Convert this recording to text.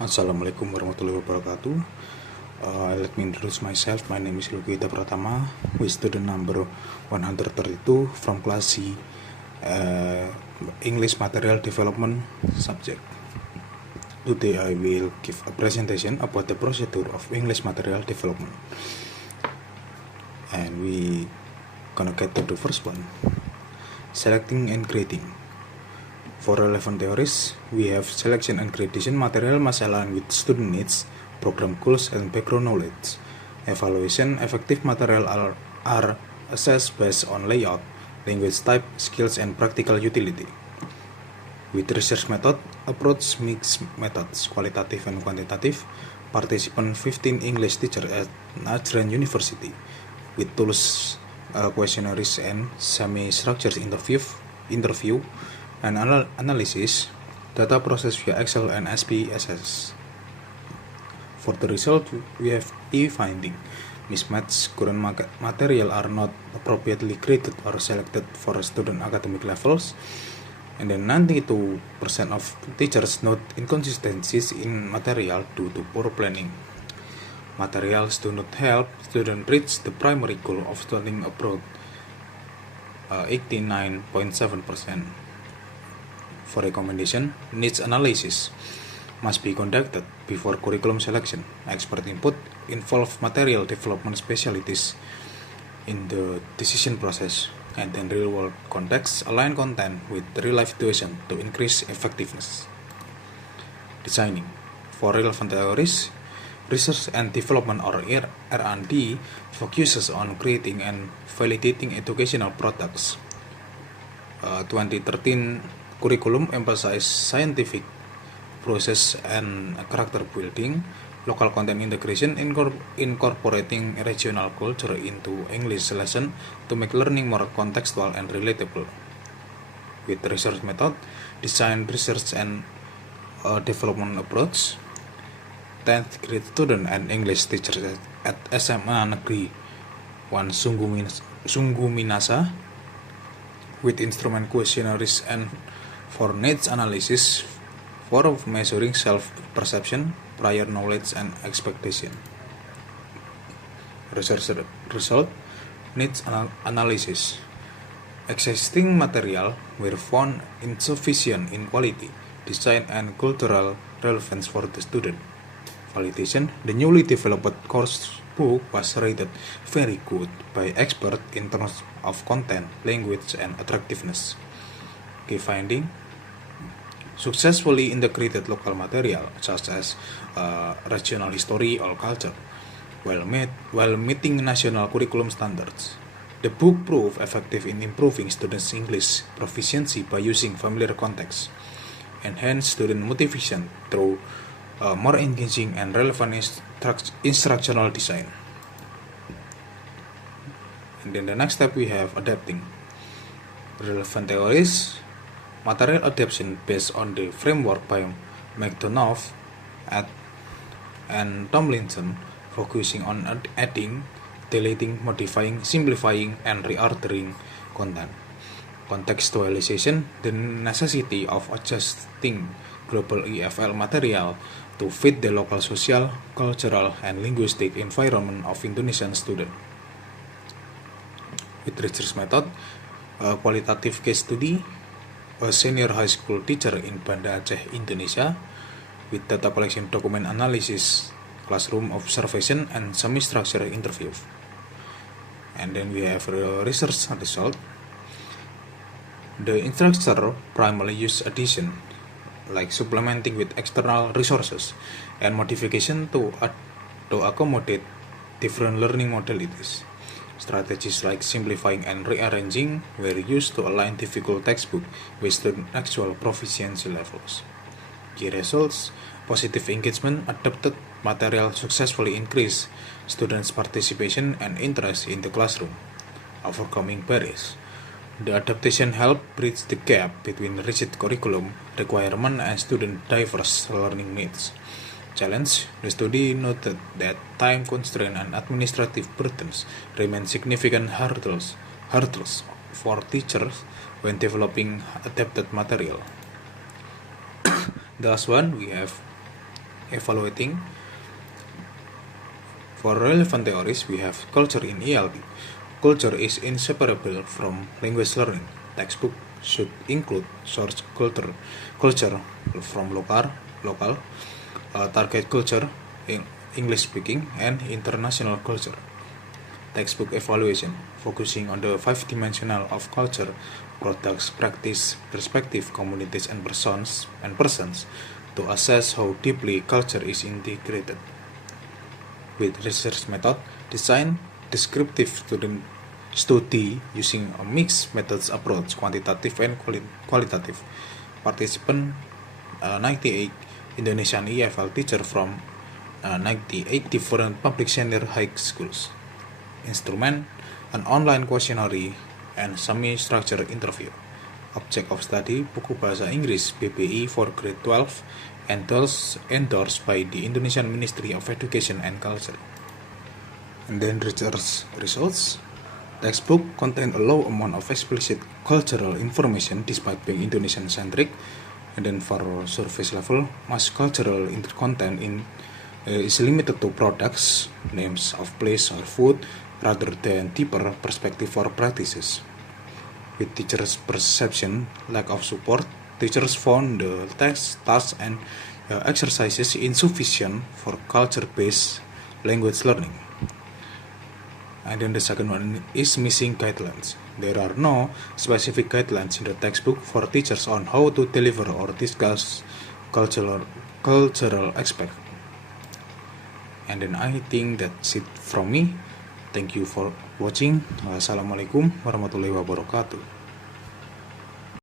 Assalamualaikum warahmatullahi wabarakatuh. Let me introduce myself. My name is Lukita Pratama, with student number 132 from class C, English Material Development subject. Today I will give a presentation about the procedure of English Material Development. And we gonna get to the first one, selecting and grading. For relevant theories, we have selection and gradation. Material must align with student needs, program goals, and background knowledge. Evaluation, effective material are assessed based on layout, language type, skills, and practical utility. With research method, approach mixed methods, qualitative and quantitative. Participant 15 English teachers at Najran University, with tools, questionnaires, and semi-structured interview and analysis, data processed via Excel and SPSS. For the result, we have finding. Mismatched current material are not appropriately graded or selected for student academic levels, and then 92% of teachers note inconsistencies in material due to poor planning. Materials do not help students reach the primary goal of studying abroad, 89.7%. For recommendation, needs analysis must be conducted before curriculum selection. Expert input involve material development specialties in the decision process, and then real-world context align content with real-life situation to increase effectiveness. Designing. For relevant theories, research and development or R&D focuses on creating and validating educational products. 2013 curriculum emphasizes scientific process and character building, local content integration, incorporating regional culture into English lesson to make learning more contextual and relatable. With research method, design research and development approach, 10th grade student and English teachers at SMA Negeri 1 Sungguh Minasa, with instrument questionnaires and for needs analysis for measuring self-perception, prior knowledge, and expectation. Research result, needs analysis. Existing material were found insufficient in quality, design, and cultural relevance for the student. Validation, the newly developed course book was rated very good by experts in terms of content, language, and attractiveness. Key finding, successfully integrated local material such as regional history or culture while meeting national curriculum standards. The book proved effective in improving students' English proficiency by using familiar context, enhance student motivation through more engaging and relevant instructional design. And then the next step we have adapting. Relevant theories, material adaptation based on the framework by McDonough and Tomlinson, focusing on adding, deleting, modifying, simplifying, and reordering content. Contextualization, the necessity of adjusting global EFL material to fit the local social, cultural, and linguistic environment of Indonesian students. With research method, qualitative case study, a senior high school teacher in Banda Aceh, Indonesia, with data collection, document analysis, classroom observation, and semi-structured interview. And then we have a research result. The instructor primarily use addition, like supplementing with external resources, and modification to accommodate different learning modalities. Strategies like simplifying and rearranging were used to align difficult textbook with student actual proficiency levels. Key results, positive engagement, adapted material successfully increased students' participation and interest in the classroom. Overcoming barriers. The adaptation helped bridge the gap between rigid curriculum requirement and student diverse learning needs. Challenge, the study noted that time constraint and administrative burdens remain significant hurdles for teachers when developing adapted material. The last one we have evaluating. For relevant theories, we have culture in ELB. Culture is inseparable from language learning. Textbook should include source culture from local, target culture, English speaking, and international culture. Textbook evaluation, focusing on the 5 dimensional of culture, products, practice, perspective, communities, and persons to assess how deeply culture is integrated. With research method, design descriptive student study using a mixed methods approach, quantitative and qualitative. Participant 98 Indonesian EFL teacher from 98 different public senior high schools. Instrument, an online questionnaire and semi-structured interview. Object of study, buku bahasa Inggris BBI for grade 12, endorsed by the Indonesian Ministry of Education and Culture. And then research results. Textbook contain a low amount of explicit cultural information despite being Indonesian-centric. And then for surface level, mass cultural content is limited to products, names of place or food, rather than deeper perspective or practices. With teachers' perception lack of support, teachers found the text, tasks, and exercises insufficient for culture-based language learning. And then the second one is missing guidelines. There are no specific guidelines in the textbook for teachers on how to deliver or discuss cultural aspect. And then I think that's it from me. Thank you for watching. Wassalamualaikum warahmatullahi wabarakatuh.